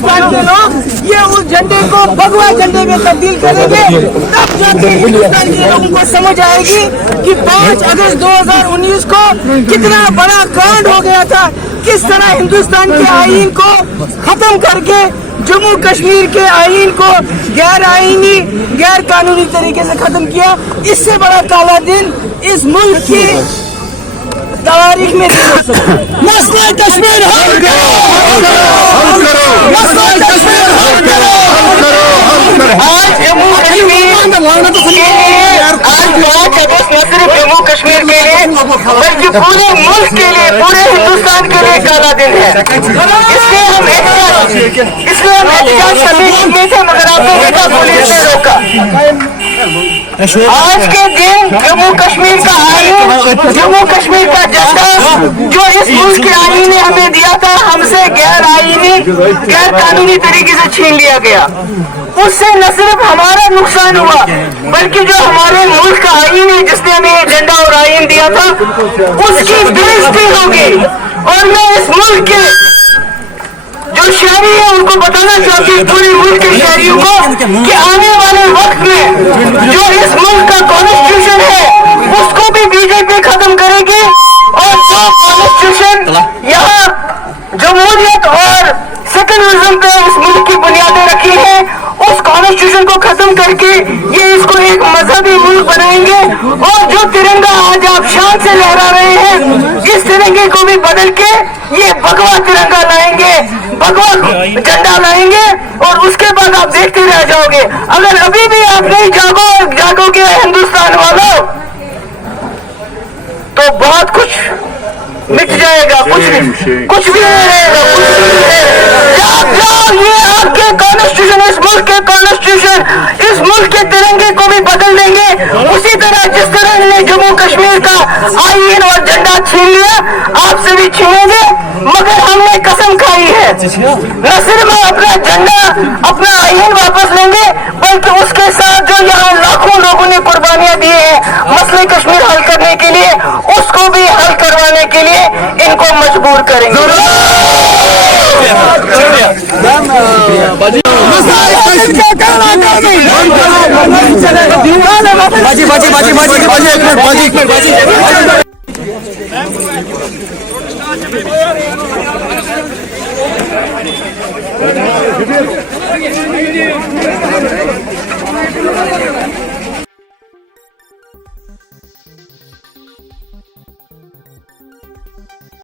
हिंदुस्तान के लोग ये उस झंडे को भगवा झंडे में तब्दील करेंगे, तब जाके हिंदुस्तान के लोगों को समझ आएगी कि 5 अगस्त 2019 को कितना बड़ा कांड हो गया था, किस तरह हिंदुस्तान के आईन को खत्म करके जम्मू कश्मीर के आईन को गैर आईनी गैर कानूनी तरीके से खत्म किया। इससे बड़ा काला दिन इस मुल्क की तारीख में मसला कश्मीर हल करो, मसला कश्मीर हल करो। आज जम्मू कश्मीर आज 5 अगस्त न सिर्फ जम्मू कश्मीर के लिए बल्कि पूरे मुल्क के लिए, पूरे हिंदुस्तान के लिए काला दिन है। इसलिए हम एहतजाज करने थे मगर आपने देखा पुलिस ने रोका। आज के दिन जम्मू कश्मीर का आईन, जम्मू कश्मीर का झंडा जो इस मुल्क के आईन ने हमें दिया था, हमसे गैर आईनी गैर कानूनी तरीके से छीन लिया गया। उससे न सिर्फ हमारा नुकसान हुआ बल्कि जो हमारे मुल्क का आईन है जिसने हमें ये झंडा और आईन दिया था उसकी बेइज्जती होगी। और मैं इस मुल्क के जो शहरी है उनको बताना चाहती हूँ, पूरे मुल्क के शहरियों को, कि आने वाले वक्त में जो इस मुल्क का कॉन्स्टिट्यूशन है उसको भी बीजेपी खत्म करेगी। और जो कॉन्स्टिट्यूशन यहाँ जमहूरियत और सेकुलरिज्म पे इस मुल्क की बुनियादें रखी है, उस कॉन्स्टिट्यूशन को खत्म करके ये इसको एक मजहबी मुल्क बनाएंगे। और जो तिरंगा आज आप शान से लहरा रहे हैं, इस तिरंगे को भी बदल के ये भगवा तिरंगा लाएंगे, भगवा झंडा लाएंगे। और उसके बाद आप देखते रह जाओगे। अगर अभी भी आप नहीं जागोगे हिंदुस्तान वालों, तो बहुत कुछ मिट जाएगा, कुछ भी नहीं रहेगा, ये आपके कॉन्स्टिट्यूशन, इस मुल्क के कॉन्स्टिट्यूशन, इस मुल्क के तिरंगे को भी बदल देंगे। उसी तरह जिस तरह इन्होंने जम्मू कश्मीर का आईन और झंडा छीन लिया, आपसे भी छीनेंगे। मगर हमने कसम खाई है, न सिर्फ अपना झंडा अपना आईन वापस लेंगे बल्कि उसके साथ जो यहाँ लाखों लोगों ने कुर्बानियां दी है मसले कश्मीर हल करने के लिए, उसको भी हल करवाने के लिए इनको मजबूर करेंगे। बाजी